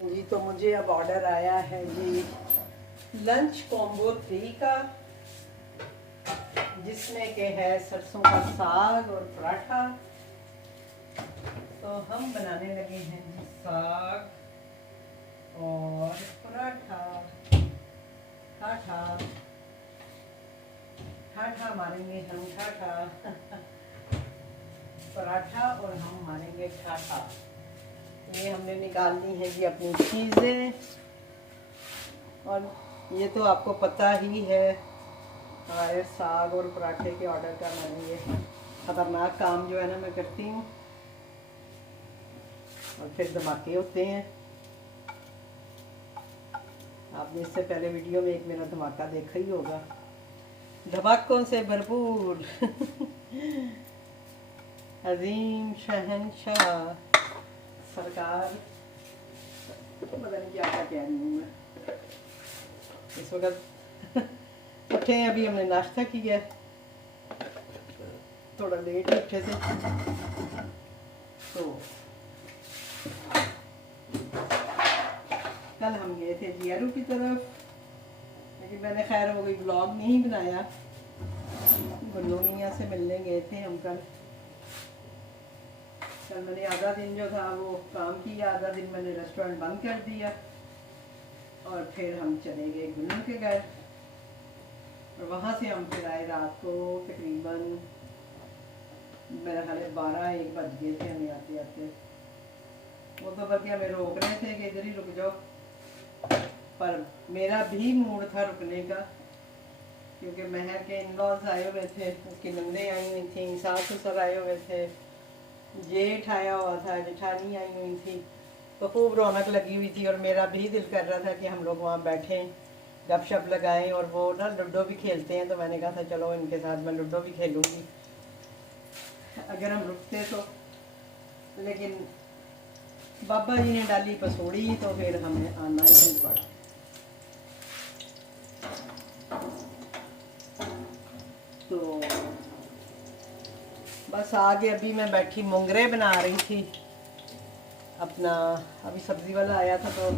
जी तो मुझे अब ऑर्डर आया है जी लंच कॉम्बो 3 का, जिसमें के है सरसों का साग और पराठा। तो हम बनाने लगे हैं जी साग और पराठा। ठाठा ठाठा मारेंगे हम, ठाठा पराठा और हम मारेंगे ठाठा। ये हमने निकालनी है जी अपनी चीज़ें, और ये तो आपको पता ही है हमारे साग और पराठे के ऑर्डर का मैंने ये ख़तरनाक काम जो है ना मैं करती हूँ, और फिर धमाके होते हैं। आपने इससे पहले वीडियो में एक मेरा धमाका देखा ही होगा, धमाकों से भरपूर अजीम शहनशाह सरकार, पता नहीं क्या क्या कह रही हूँ मैं इस वक्त। उठे हैं अभी, हमने नाश्ता किया, थोड़ा लेट ही उठे थे। तो कल हम गए थे जियारू की तरफ, लेकिन मैंने खैर वो कोई ब्लॉग नहीं बनाया। गुल्लू मियाँ से मिलने गए थे हम कल मैंने आधा दिन जो था वो काम किया, आधा दिन मैंने रेस्टोरेंट बंद कर दिया, और फिर हम चले गए गुल्लू के घर, और वहाँ से हम फिर आए रात को तकरीबन मेरा ख्याल 12-1 बज गए थे हमें आते आते। वो तो बल्कि हमें रोक रहे थे कि इधर ही रुक जाओ, पर मेरा भी मूड था रुकने का, क्योंकि महर के इन-लॉज आए हुए थे, उसकी नंदें आई हुई थी, सास ससुर आए हुए थे, जेठ आया हुआ था, जेठानी आई हुई थी, तो खूब रौनक लगी हुई थी। और मेरा भी दिल कर रहा था कि हम लोग वहाँ बैठें, गपशप लगाएं, और वो ना लूडो भी खेलते हैं, तो मैंने कहा था चलो इनके साथ मैं लूडो भी खेलूँगी अगर हम रुकते तो। लेकिन बाबा जी ने डाली पसोड़ी, तो फिर हमें आना ही पड़ा। तो बस आगे अभी मैं बैठी मोंगरे बना रही थी अपना, अभी सब्ज़ी वाला आया था तो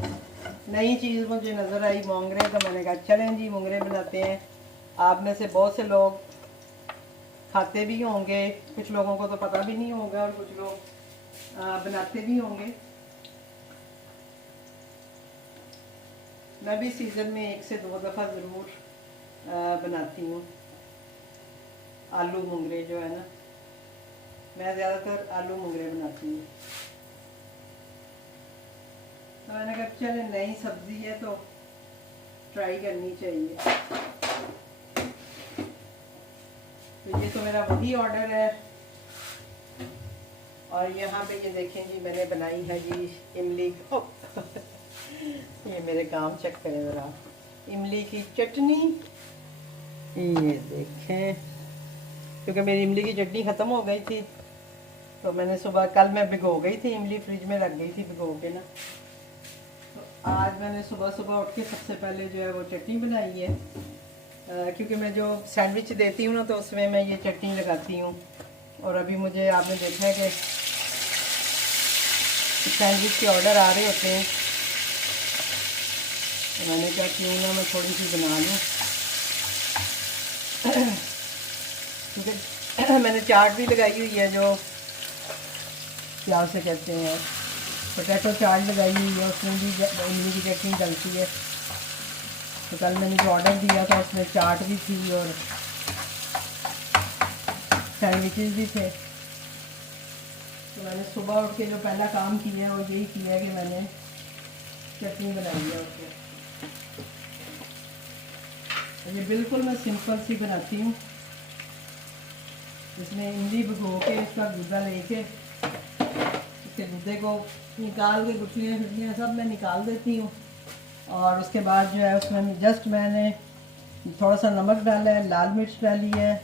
नई चीज़ मुझे नज़र आई मोंगरे, तो मैंने कहा चलें जी मोंगरे बनाते हैं। आप में से बहुत से लोग खाते भी होंगे, कुछ लोगों को तो पता भी नहीं होगा, और कुछ लोग बनाते भी होंगे। मैं भी सीज़न में 1 से 2 दफ़ा ज़रूर बनाती हूँ आलू मोंगरे जो है ना, मैं ज़्यादातर आलू मोंगरे बनाती हूँ। तो मैंने कहा चले नई सब्ज़ी है तो ट्राई करनी चाहिए। तो ये तो मेरा वही ऑर्डर है, और यहाँ पे ये देखें जी मैंने बनाई है जी इमली ये मेरे काम चेक करें ज़रा, इमली की चटनी। ये देखें, क्योंकि मेरी इमली की चटनी ख़त्म हो गई थी, तो मैंने सुबह कल मैं भिगो गई थी, इमली फ्रिज में रख गई थी भिगो के ना, तो आज मैंने सुबह सुबह उठ के सबसे पहले जो है वो चटनी बनाई है। क्योंकि मैं जो सैंडविच देती हूँ ना, तो उसमें मैं ये चटनी लगाती हूँ। और अभी मुझे आपने देखा है कि सैंडविच के ऑर्डर आ रहे होते हैं, तो मैंने कहा क्यों ना मैं थोड़ी सी बना लूँ। क्योंकि मैंने चाट भी लगाई हुई है, जो क्या उसे कहते हैं पोटैटो चाट लगाई हुई है, उसमें भी इमली की चटनी डलती है। तो कल मैंने जो ऑर्डर दिया था उसमें चाट भी थी और सैंडविचेस भी थे। तो मैंने सुबह उठ के जो पहला काम किया है वो यही किया है कि मैंने चटनी बनाई है उसको। ये बिल्कुल मैं सिंपल सी बनाती हूँ, इसमें इमली भिगो के इसका गूदा लेके इसके गूदे को निकाल के गुठलियाँ शुठलियाँ सब मैं निकाल देती हूँ, और उसके बाद जो है उसमें जस्ट मैंने थोड़ा सा नमक डाला है, लाल मिर्च डाली है,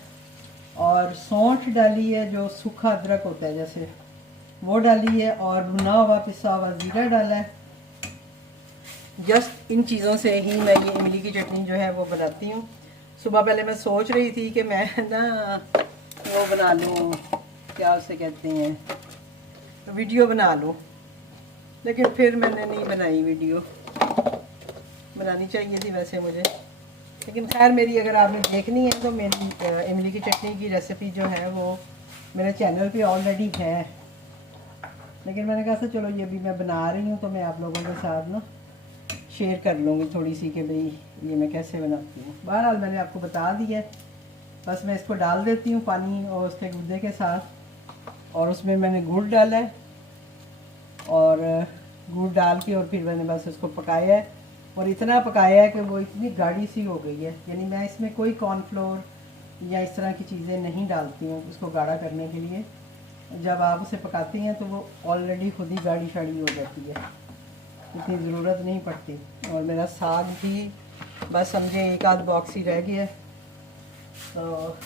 और सौंठ डाली है, जो सूखा अदरक होता है जैसे वो डाली है, और भुना हुआ पिसा हुआ ज़ीरा डाला है। जस्ट इन चीज़ों से ही मैं ये इमली की चटनी जो है वो बनाती हूँ। सुबह पहले मैं सोच रही थी कि मैं ना वो बना लूँ, क्या उसे कहते हैं, वीडियो बना लूँ, लेकिन फिर मैंने नहीं बनाई वीडियो, बनानी चाहिए थी वैसे मुझे। लेकिन खैर मेरी अगर आपने देखनी है तो मेरी इमली की चटनी की रेसिपी जो है वो मेरे चैनल पे ऑलरेडी है। लेकिन मैंने कहा था चलो ये भी मैं बना रही हूँ तो मैं आप लोगों के साथ ना शेयर कर लूँगी थोड़ी सी कि भाई ये मैं कैसे बनाती हूँ। बहरहाल मैंने आपको बता दिया है, बस मैं इसको डाल देती हूँ पानी और उसके गुर्दे के साथ, और उसमें मैंने गुड़ डाला है और गुड़ डाल के और फिर मैंने बस उसको पकाया है। और इतना पकाया है कि वो इतनी गाढ़ी सी हो गई है, यानी मैं इसमें कोई कॉर्नफ्लोर या इस तरह की चीज़ें नहीं डालती हूँ उसको गाढ़ा करने के लिए। जब आप उसे पकाती हैं तो वो ऑलरेडी खुद ही गाढ़ी शाड़ी हो जाती है, इतनी ज़रूरत नहीं पड़ती। और मेरा साग भी बस समझे एक आध बॉक्स ही रह गया है, तो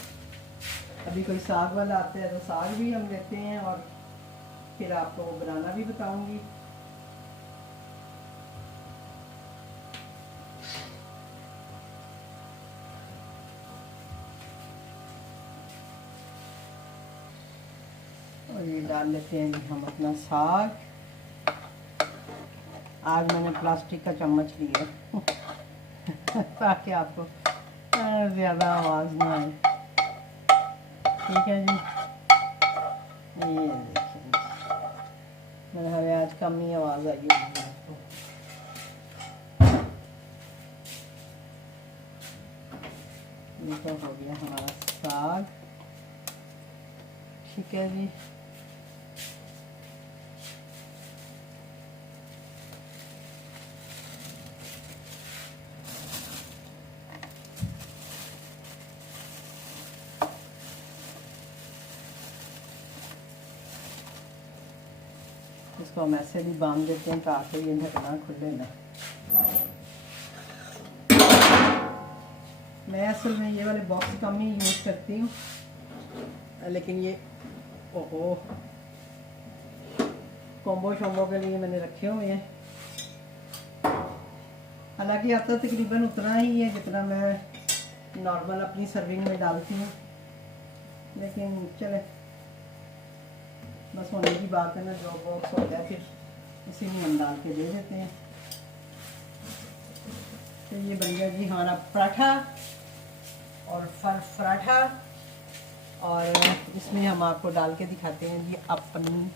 अभी कोई साग वाला आता है तो साग भी हम लेते हैं और फिर आपको बनाना भी बताऊंगी। और ये डाल लेते हैं जी हम अपना साग। आज मैंने प्लास्टिक का चम्मच लिया ताकि आपको ज़्यादा आवाज़ ना आए। ठीक है जी, ये देखिए मेरे हमें आज कम ही आवाज़ आई होगी आपको। ये तो हो गया हमारा साग। ठीक है जी, इसको हम ऐसे भी बांध देते हैं ताकि ये ढकना खुले ना। मैं असल में ये वाले बॉक्स कम ही यूज़ करती हूँ, लेकिन ये ओहो कॉम्बो शोम्बो के लिए मैंने रखे हुए हैं। हालांकि आता तकरीबन उतना ही है जितना मैं नॉर्मल अपनी सर्विंग में डालती हूँ, लेकिन चले बस होने की बात है ना, जो बॉक्स होता है फिर इसी में हम डाल के दे देते हैं। तो ये बन गया जी हमारा पराठा और फर पराठा, और इसमें हम आपको डाल के दिखाते हैं जी अपनी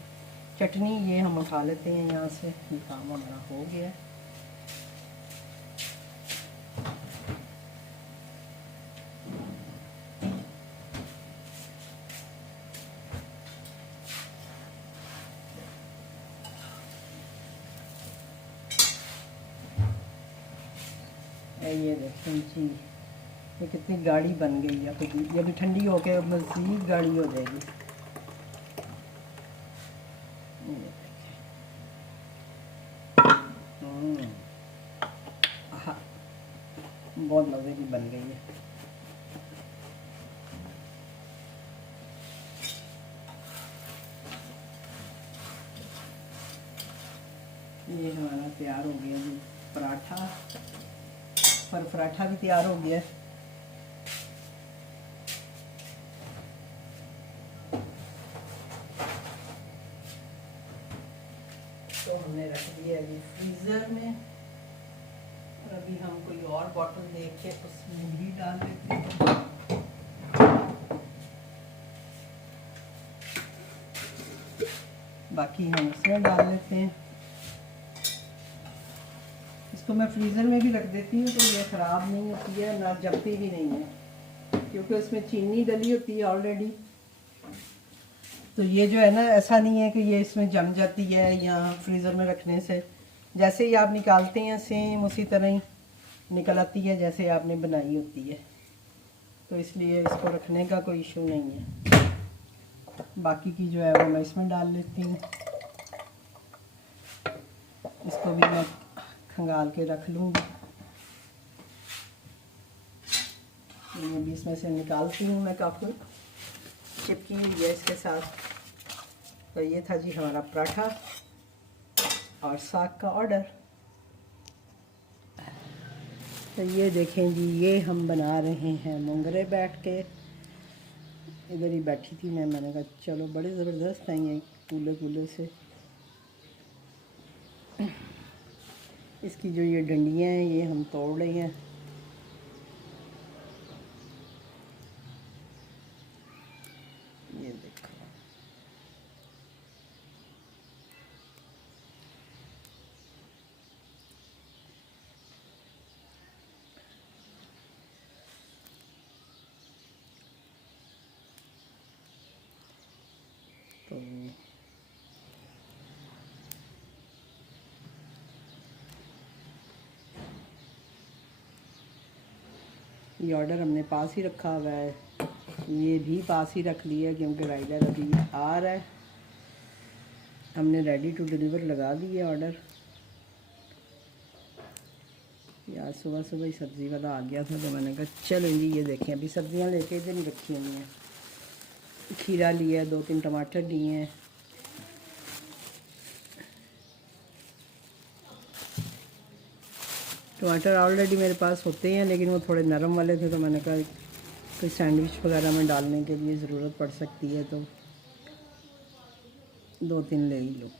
चटनी। ये हम उठा लेते हैं यहाँ से, ये काम हमारा हो गया। ये देखें जी ये कितनी गाढ़ी बन गई है, खुद ये भी ठंडी होके मज़ीद गाढ़ी हो जाएगी। बहुत मज़े की बन गई है। ये हमारा तैयार हो गया जी पराठा, पर पराठा भी तैयार हो गया है। तो हमने रख दिया है जी फ्रीज़र में, और अभी हम कोई और बॉटल देख के उसमें भी डाल लेते हैं। बाकी हम उसमें डाल लेते हैं। इसको मैं फ्रीज़र में भी रख देती हूँ तो ये ख़राब नहीं होती है, ना जमती भी नहीं है, क्योंकि उसमें चीनी डली होती है ऑलरेडी। तो ये जो है ना, ऐसा नहीं है कि ये इसमें जम जाती है या फ्रीज़र में रखने से जैसे ही आप निकालते हैं सेम उसी तरह ही निकल आती है जैसे आपने बनाई होती है। तो इसलिए इसको रखने का कोई इशू नहीं है। बाकी की जो है वो मैं इसमें डाल लेती हूँ। इसको भी मैं खंगाल के रख लूँगी। ये भी इसमें से निकालती हूँ मैं, काफ़ी चिपकी हुई है इसके साथ। तो ये था जी हमारा पराठा और साग का ऑर्डर। तो ये देखें जी, ये हम बना रहे हैं मोंगरे बैठ के। इधर ही बैठी थी मैंने कहा चलो, बड़े ज़बरदस्त हैं ये कूले कूले से। इसकी जो ये डंडियाँ हैं ये हम तोड़ रहे हैं। ये देखो, तो ये ऑर्डर हमने पास ही रखा हुआ है, ये भी पास ही रख लिया क्योंकि राइडर अभी आ रहा है। हमने रेडी टू डिलीवर लगा दिया ऑर्डर। यार सुबह सुबह ही सब्ज़ी वाला आ गया था तो मैंने कहा चलो जी ये देखें, अभी सब्ज़ियाँ लेके इधर ही रखी हुई हैं। खीरा लिया है, 2-3 टमाटर लिए हैं। टमाटर ऑलरेडी मेरे पास होते हैं लेकिन वो थोड़े नरम वाले थे तो मैंने कहा कोई सैंडविच वगैरह में डालने के लिए ज़रूरत पड़ सकती है तो 2-3 ले ही लो।